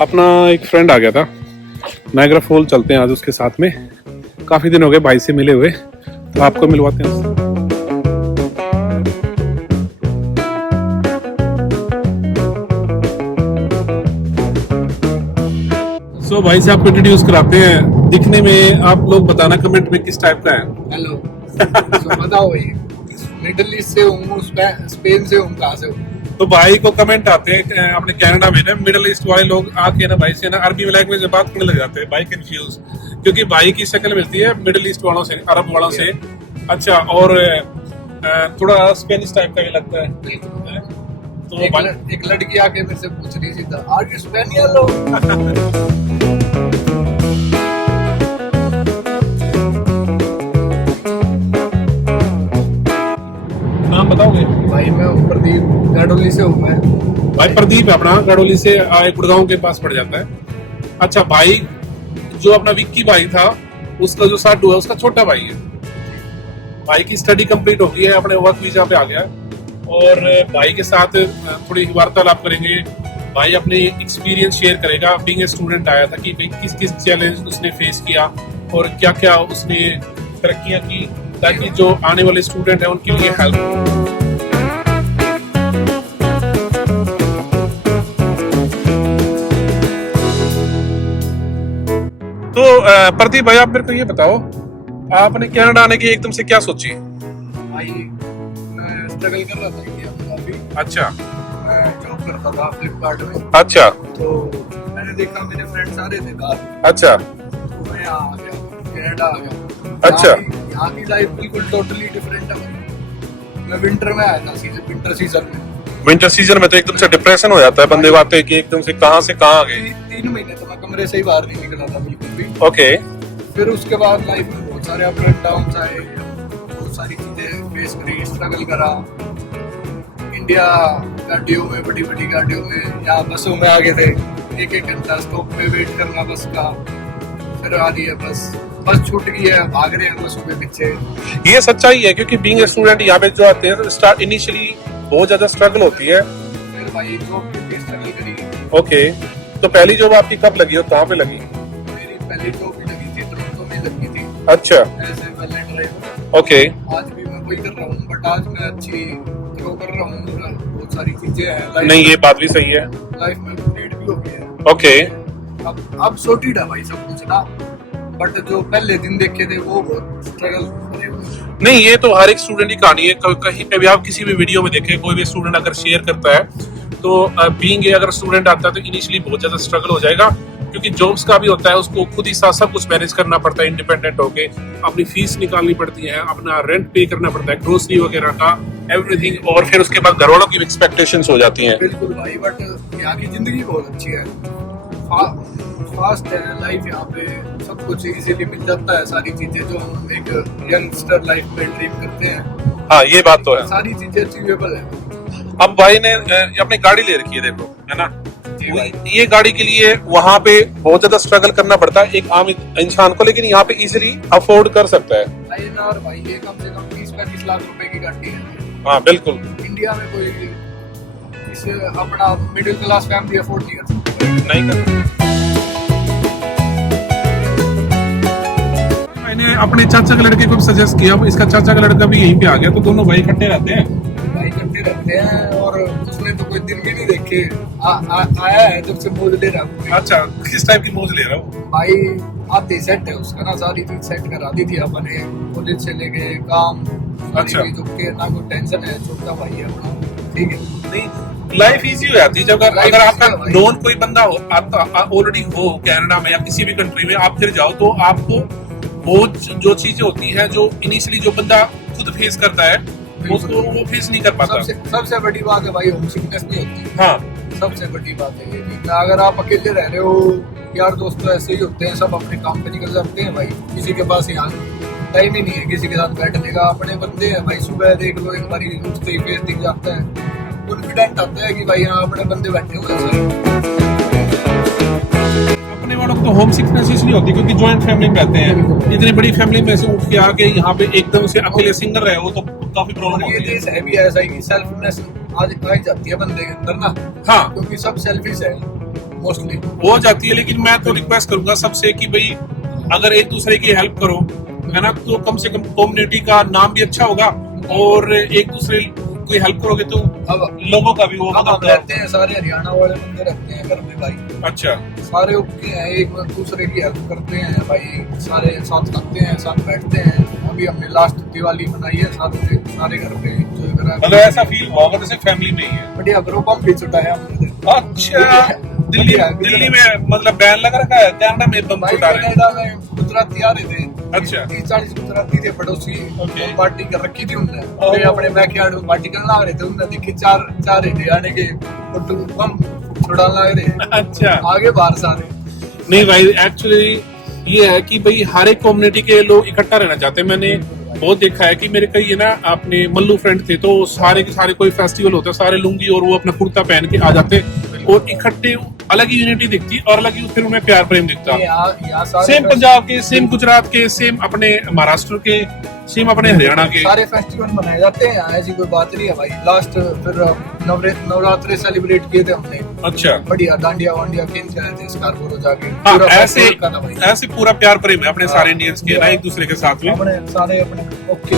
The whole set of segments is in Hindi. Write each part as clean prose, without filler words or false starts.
अपना एक फ्रेंड आ गया था, नायग्रा फॉल चलते हैं आज उसके साथ में। काफी दिन हो गए भाई से मिले हुए, तो आपको मिलवाते हैं उससे। सो भाई से आपको इंट्रोड्यूस कराते हैं। दिखने में आप लोग बताना कमेंट में किस टाइप का है। हेलो। तो बताओ भाई, मिडिल ईस्ट से हूँ, स्पेन से हूँ, कहाँ से हूँ? तो भाई को कमेंट आते हैं अपने कनाडा में ना, मिडिल ईस्ट वाले लोग आके ना भाई से ना अरबी लैंग्वेज में बात करने लग जाते हैं। भाई कंफ्यूज, क्योंकि भाई की शक्ल मिलती है मिडिल ईस्ट वालों से, अरब वालों से। अच्छा, और थोड़ा स्पेनिश टाइप का भी लगता है। तो एक लड़की आके मेरे से पूछ रही थी, आर यू स्पेनियल हो? नाम बताओगे? भाई मैं हूँ प्रदीप, गाडोली से हूँ मैं। भाई प्रदीप है अपना, गाडोली से गुड़गांव के पास पड़ जाता है। अच्छा भाई, जो अपना विक्की भाई था, उसका जो साडू है उसका छोटा भाई है। भाई की स्टडी कंप्लीट हो गई है, अपने वर्क वीजा पे आ गया, और भाई के साथ थोड़ी वार्तालाप करेंगे। भाई अपने एक्सपीरियंस शेयर करेगा। बीइंग ए स्टूडेंट आया था कि भाई किस किस चैलेंज उसने फेस किया और क्या क्या उसने तरक्कियां की, ताकि जो आने वाले स्टूडेंट है उनके लिए हेल्प। तो प्रदीप भाई, आप मेरे को ये बताओ, आपने कनाडा आने की एकदम से क्या सोची? भाई मैं स्ट्रगल कर रहा था इंडिया में काफी। अच्छा मैं जॉब करता था फ्लिपकार्ट में। अच्छा तो मैंने देखा मेरे फ्रेंड्स आ रहे थे बाहर, अच्छा तो मैं यहाँ आ गया, कनाडा आ गया। अच्छा। यहाँ की लाइफ बिल्कुल टोटली डिफरेंट है। मैं विंटर में आया था, विंटर सीजन में। विंटर सीजन में तो एकदम से डिप्रेशन हो जाता है बंदे, बातें कि एकदम से कहाँ आ गए। 3 महीने तो मैं कमरे से ही बाहर नहीं निकला था बिल्कुल भी। ओके। फिर उसके बाद लाइफ में बहुत सारे अप एंड डाउन आए, बहुत सारी चीजें फेस करी, स्ट्रगल करा। इंडिया गाड़ियों में, बड़ी बड़ी गाड़ियों में, यहाँ बसों में आगे थे, 1-1 घंटा स्टॉप पे वेट करना बस का। फिर आ रही है बस छूट गई है, भाग रहे हैं बसों के पीछे। ये सच्चाई है, क्योंकि बीइंग ए स्टूडेंट यहाँ पे जो आते हैं तो स्टार्ट इनिशियली बहुत ज्यादा स्ट्रगल होती है। फिर भाई जॉब की भी स्ट्रगल करी। ओके, तो पहली जॉब आपकी कब लगी और कहाँ पे लगी? मेरी पहली जॉब भी लगी थी, टोरंटो में लगी थी। अच्छा। As a valet driver. Okay. आज भी मैं वही कर रहा हूँ, बट आज मैं अच्छी ग्रो कर रहा हूँ। बहुत सारी चीजें हैं नहीं, ये बात भी सही है। लाइफ में अपडेट भी हो गया है। ओके। अब सॉर्टेड है भाई सब कुछ ना, बट जो पहले दिन देखे थे वो बहुत स्ट्रगल भरे हुए। नहीं, ये तो हर एक स्टूडेंट की कहानी है। कहीं पे भी आप किसी भी वीडियो में देखें, कोई भी स्टूडेंट अगर शेयर करता है, तो बीइंग ए अगर स्टूडेंट आता है तो इनिशियली बहुत ज्यादा स्ट्रगल हो जाएगा, क्योंकि जॉब्स का भी होता है, उसको खुद ही साथ सब कुछ मैनेज करना पड़ता है, इंडिपेंडेंट होके अपनी फीस निकालनी पड़ती है, अपना रेंट पे करना पड़ता है, ग्रोसरी वगैरह का, एवरीथिंग। और फिर उसके बाद घर वालों की एक्सपेक्टेशंस हो जाती हैं। बिल्कुल भाई, बट यहाँ की जिंदगी बहुत अच्छी है, फास्ट है लाइफ। यहाँ पे सब कुछ इजीली मिल जाता है, सारी चीजें जो हम एक यंगस्टर लाइफ में ड्रीम करते हैं। हाँ, ये बात तो है। सारी चीजें अचीवेबल है। अब भाई ने अपनी गाड़ी ले रखी है, देखो, है ना। ये गाड़ी के लिए वहाँ पे बहुत ज्यादा स्ट्रगल करना पड़ता है एक आम इंसान को, लेकिन यहाँ पे इजीली अफोर्ड कर सकता है। और भाई ये कम से कम 30-35 लाख रुपए की गाड़ी है। हाँ बिल्कुल। इंडिया में कोई इसे अपना मिडिल क्लास फैमिली अफोर्ड नहीं कर सकती। नहीं कर। मैंने अपने चाचा के लड़के को भी सजेस्ट किया, इसका चाचा का लड़का भी यहीं पे आ गया, तो दोनों भाई इकट्ठे रहते हैं। भाई इकट्ठे रहते हैं, और उसने तो कोई दिन भी नहीं देखे। आया है जब से मौज ले रहा हूँ। अच्छा, किस टाइप की मौज ले रहा हूँ? भाई आधी सेट है उसका ना, सारी चीज सेट करा दी थी अपने, कॉलेज से लेके काम। अच्छा। जो के ना कोई टेंशन है, छोटा भाई है अपना, ठीक है। नहीं, लाइफ इजी हो जाती है जब अगर आपका नॉन कोई बंदा हो, आपका ऑलरेडी हो कनाडा में या किसी भी कंट्री में, आप फिर जाओ तो आपको बहुत जो चीजें होती हैं जो इनिशियली जो बंदा खुद फेस करता है, उसको वो फेस नहीं कर पाता। सबसे बड़ी बात है भाई, होम सिकनेस नहीं होती। हाँ, सबसे बड़ी बात है ये कि अगर आप अकेले रह रहे हो, यार दोस्त तो ऐसे ही होते हैं, सब अपने काम पे निकल जाते हैं भाई। किसी के पास यहाँ टाइम ही नहीं है किसी के साथ बैठने का। अपने बंदे हैं भाई, सुबह देख लो एक बारी उठते ही फेस दिख जाता है, कॉन्फिडेंट आता है कि भाई यहाँ अपने बंदे बैठे हुए हैं। अपने वालों को तो होम सिकनेस इसलिए होती है क्योंकि जॉइंट फैमिली में रहते हैं। इतनी बड़ी फैमिली में से उठ के आके यहाँ पे एकदम से अकेले सिंगल रहे हो तो काफी प्रॉब्लम होती है। ये चीज है भी ऐसा ही, सेल्फनेस आज आई जाती है बंदे के अंदर ना। हाँ, क्योंकि सब सेल्फिश है। मोस्टली हो जाती है, लेकिन मैं तो रिक्वेस्ट करूंगा सबसे कि भाई अगर एक दूसरे की हेल्प करो, है ना, तो कम से कम कम्युनिटी का नाम भी अच्छा होगा, और एक दूसरे कोई हेल्प करोगे तो अब लोगों का भी वो हम रहते हैं सारे हरियाणा वाले बंदे रहते हैं घर में भाई, अच्छा सारे ओके हैं, एक दूसरे की हेल्प करते हैं भाई, सारे साथ खाते हैं, साथ बैठते हैं। अभी हमने लास्ट दिवाली मनाई है साथ में, सारे घर पे एंजॉय करा। मतलब ऐसा फील हुआ होगा जैसे फैमिली में ही है। बढ़िया ब्रो, बम भी छुटाया हमने। अच्छा, दिल्ली में मतलब बैन लगा रखा है, कनाडा में बम भाई छुटा रहे हैं। कनाडा में गुजराती आ रहे थे, अच्छा। 30-40 गुजराती थे पड़ोसी, Okay. पार्टी कर रखी थी उनने, वे अपने बैकयार्ड में पार्टी करने लग रहे थे, उनने देखी चार इंडिया आने के बम छुड़ाने लग रहे, अच्छा, आगे बाहर सारे। नहीं भाई, एक्चुअली ये है कि भाई हर एक कम्युनिटी के लोग इकट्ठा रहना चाहते हैं। मैंने बहुत देखा है कि मेरे कई है ना अपने मल्लू फ्रेंड थे, तो सारे के सारे कोई फेस्टिवल होता है, सारे लुंगी और वो अपना कुर्ता पहन के आ जाते और इकट्ठे, अलग ही यूनिटी दिखती और अलग ही फिर उन्हें प्यार प्रेम दिखता। यहाँ सारे सेम पंजाब के, सेम गुजरात के, सेम अपने महाराष्ट्र के, सेम अपने हरियाणा के, सारे फेस्टिवल मनाए जाते हैं यहाँ, ऐसी कोई बात नहीं है भाई। लास्ट फिर नवरात्रे सेलिब्रेट किए थे हमने, अच्छा, बढ़िया डांडिया वांडिया खेल के आए थे स्कारपुर जाके। हाँ, पूरा ऐसे festival का था भाई। ऐसे पूरा प्यार प्रेम है अपने हाँ, सारे इंडियंस के ना एक दूसरे के साथ में। अपने सारे अपने ओके।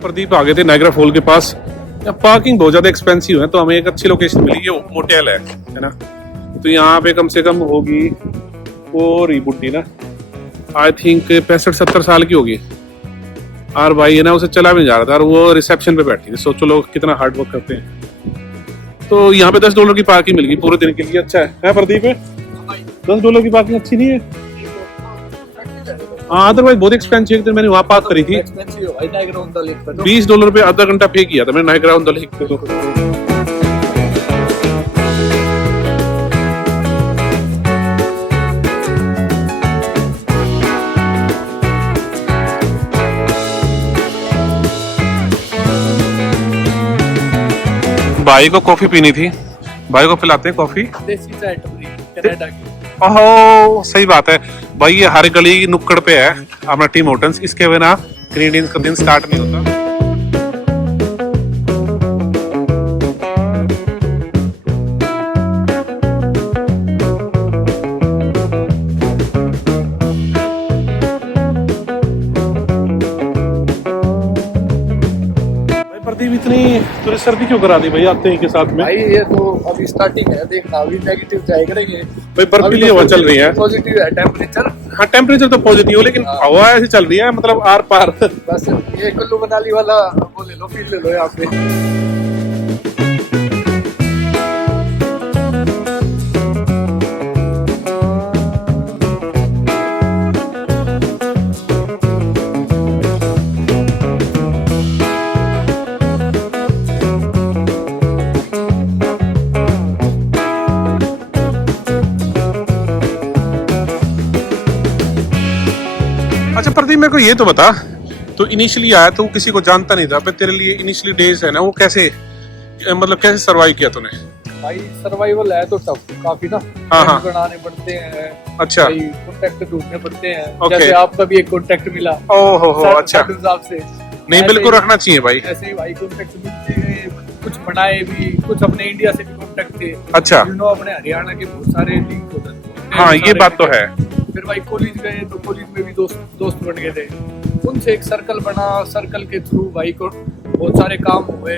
प्रदीप आ गए थे नायग्रा फॉल के पास। पार्किंग बहुत ज्यादा एक्सपेंसिव है, तो हमें एक अच्छी लोकेशन मिली, ये मोटेल है ना, तो यहाँ पे कम से कम होगी और ही बुड्ढी ना, आई थिंक 65-70 साल की होगी, और भाई है ना उसे चला भी नहीं जा रहा था, और वो रिसेप्शन पे बैठी थी। सोचो लोग कितना हार्ड वर्क करते हैं। तो यहाँ पे $10 की पार्किंग मिल गई पूरे दिन के लिए, अच्छा है प्रदीप? $10 की पार्किंग अच्छी नहीं है? हाँ, अदरवाइज बहुत एक्सपेंसिव। एक दिन मैंने वहाँ पार्क करी थी, $20 पे आधा घंटा पे किया था मैंने नायग्रा ऑन द लेक पे। तो भाई को कॉफी पीनी थी, भाई को पिलाते हैं कॉफी। देसी चाय टपरी कनाडा की। ओहो, सही बात है भाई, ये हर गली नुक्कड़ पे है अपना टीम होटल्स, इसके बिना कैनेडियंस का दिन स्टार्ट नहीं होता। प्रदीप, इतनी तुझे सर्दी क्यों करा दी भाई आते ही के साथ में? भाई ये तो अभी स्टार्टिंग है, देखना अभी नेगेटिव जाए करेंगे भाई, बर्फीली हवा चल रही है। पॉजिटिव है टेम्परेचर। हाँ, टेम्परेचर तो पॉजिटिव है, लेकिन हवा ऐसी चल रही है मतलब आर पार। बस ये कुल्लू मनाली वाला वो ले लो, फील ले लो यहाँ पे। अच्छा प्रदीप, मेरे को ये तो बता, तो इनिशियली आया तो किसी को जानता नहीं था, पर तेरे लिए इनिशियली डेज है ना, वो कैसे मतलब कैसे सरवाइव किया तूने? भाई सर्वाइवल है तो टफ काफी ना, हाँ। बनाने पड़ते हैं। अच्छा, भाई कॉन्टेक्ट ढूंढने पड़ते हैं। Okay. जैसे आपका भी एक कॉन्टेक्ट मिला। ओहो हो, अच्छा, हिसाब से नहीं बिल्कुल रखना चाहिए भाई। ऐसे ही भाई कॉन्टेक्ट मिलते गए, कुछ बनाए भी, कुछ अपने इंडिया से भी कॉन्टेक्ट थे। अच्छा, अपने हरियाणा के बहुत सारे लिंक हो जाते। हाँ, ये बात तो है। फिर भाई कॉलेज गए तो कॉलेज में भी दोस्त बन गए थे, उनसे एक सर्कल बना, सर्कल के थ्रू भाई को बहुत सारे काम हुए।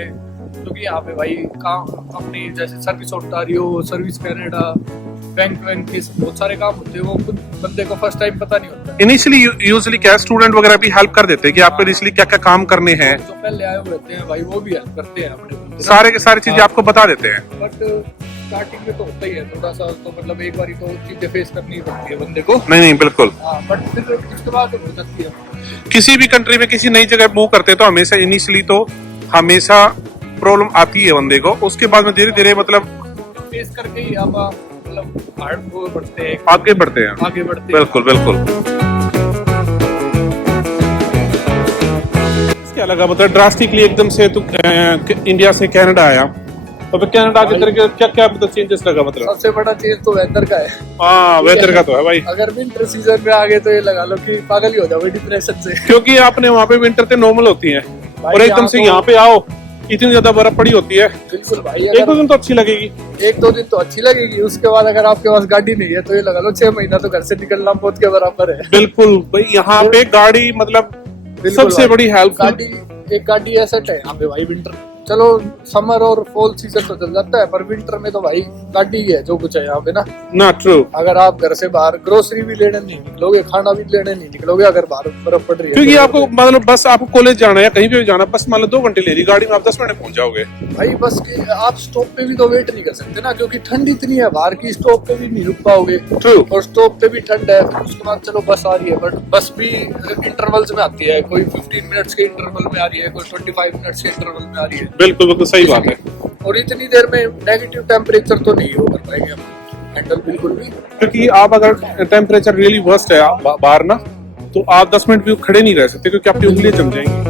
क्योंकि यहाँ पे भाई काम अपनी जैसे service Ontario, service Canada, bank के बहुत सारे काम होते हैं, वो खुद बंदे को फर्स्ट टाइम पता नहीं होता। इनिशियली यूजुअली क्या स्टूडेंट वगैरह भी हेल्प कर देते हैं कि आपको इनिशियली क्या क्या काम करने हैं, जो पहले आए हुए रहते हैं भाई वो भी हेल्प करते हैं अपने बंदे। सारे के सारी चीजें आपको बता देते हैं। बट स्टार्टिंग में तो होता ही है थोड़ा सा, तो मतलब एक बार तो चीजें फेस करनी पड़ती है बंदे को। नहीं बिल्कुल। बट फिर उसके बाद हो जाती है। किसी भी कंट्री में किसी नई जगह मूव करते हैं तो हमेशा इनिशियली तो हमेशा प्रॉब्लम आती है बंदे को, उसके बाद में धीरे धीरे मतलब फेस करके ही आप मतलब आगे बढ़ते हैं, आगे बढ़ते हैं। बिल्कुल बिल्कुल। इसके अलावा मतलब ड्रास्टिकली एकदम से तो इंडिया से कनाडा आया, तो फिर कनाडा के अंदर क्या क्या मतलब चेंजेस लगा मतलब? सबसे बड़ा चीज तो वेदर का है। हाँ वेदर का तो है भाई, अगर विंटर सीजन में आ गए तो ये लगा लो कि पागल ही हो जाओगे डिप्रेशन से। क्योंकि आपने वहाँ पे विंटर तो नॉर्मल होती है भाई और एकदम से तो- यहाँ पे आओ इतनी ज्यादा बर्फ पड़ी होती है, बिल्कुल भाई, एक दो अगर दिन तो अच्छी लगेगी। 1-2 दिन तो अच्छी लगेगी, उसके बाद अगर आपके पास गाड़ी नहीं है तो ये लगा लो 6 महीना तो घर से निकलना मौत के बराबर है। बिल्कुल भाई, यहाँ पे गाड़ी मतलब बिल्कुल सबसे भाई। बड़ी हेल्पफुल। गाड़ी, एक गाड़ी एसेट है यहाँ पे भाई। विंटर चलो समर और फॉल सीजन तो चल जाता है, पर विंटर में तो भाई गाड़ी ही है जो कुछ है यहाँ पे ना। ना ट्रू, अगर आप घर से बाहर ग्रोसरी भी लेने नहीं निकलोगे, खाना भी लेने नहीं निकलोगे अगर बाहर बर्फ पड़ रही है क्योंकि तो- आपको मतलब बस आपको कॉलेज जाना है या कहीं पे भी जाना, बस मान लो 2 घंटे ले रही गाड़ी में, आप 10 मिनट में पहुंच जाओगे। भाई बस कि आप स्टॉप पे भी तो वेट नहीं कर सकते ना, क्योंकि ठंड इतनी है बाहर की, स्टॉप पे भी नहीं रुक पाओगे। ट्रू, और स्टॉप पे भी ठंड है, फिर उसके बाद चलो बस आ रही है, बट बस भी इंटरवल्स में आती है, कोई 15 मिनट्स के इंटरवल में आ रही है, कोई 25 मिनट्स के इंटरवल में आ रही है। बिल्कुल बिल्कुल सही बात है। और इतनी देर में नेगेटिव टेम्परेचर तो नहीं हो कर पाएंगे हम हैंडल बिल्कुल भी। क्योंकि आप अगर टेम्परेचर रियली वर्स्ट है बाहर ना, तो आप 10 मिनट भी खड़े नहीं रह सकते क्योंकि आपकी उंगलियां जम जाएंगी।